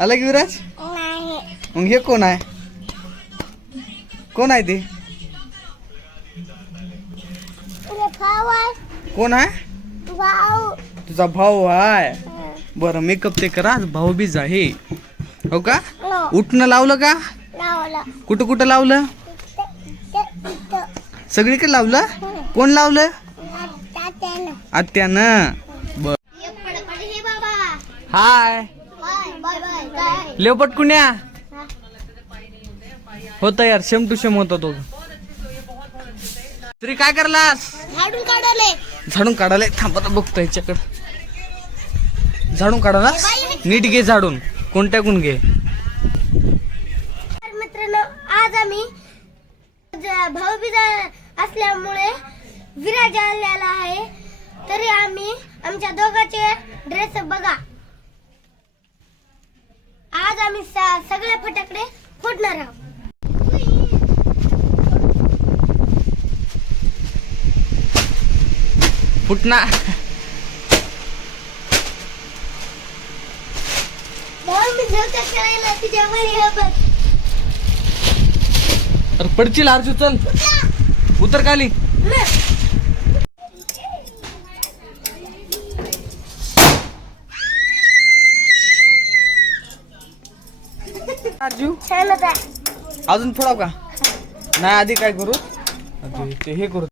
आला की विराज? मग हे कोण आहे? कोण आहे ते? कोण आहे? तुझा भाऊ आहे. बरं मेकअप ते करा, भाऊ बीज आहे हो का? उठणं लावलं का? कुठं कुठं लावलं? सगळीकडे लावलं. कोण लावलं? आत्यानं. बर हाय लेव पटकुन्या होता यार, शेम टू शेम होता तो. तरी काय करलास? झाडून काढायला थांबा बघतो ह्याच्याकडे. झाडून काढा नीट घे झाडून. कोणत्या कोण घे. मित्रांनो आज आम्ही भाऊबीज असल्यामुळे विराज आलेला आहे. तरी आम्ही आमच्या दोघांचे ड्रेस बघा. आज आम्ही सगळे फटाकडे फोडणार आहोत. फुटना पडची लारचू. चल उतर खाली. अर्जू छान होता. अजून फोडाव का? नाही आधी काय करू ते हे करू.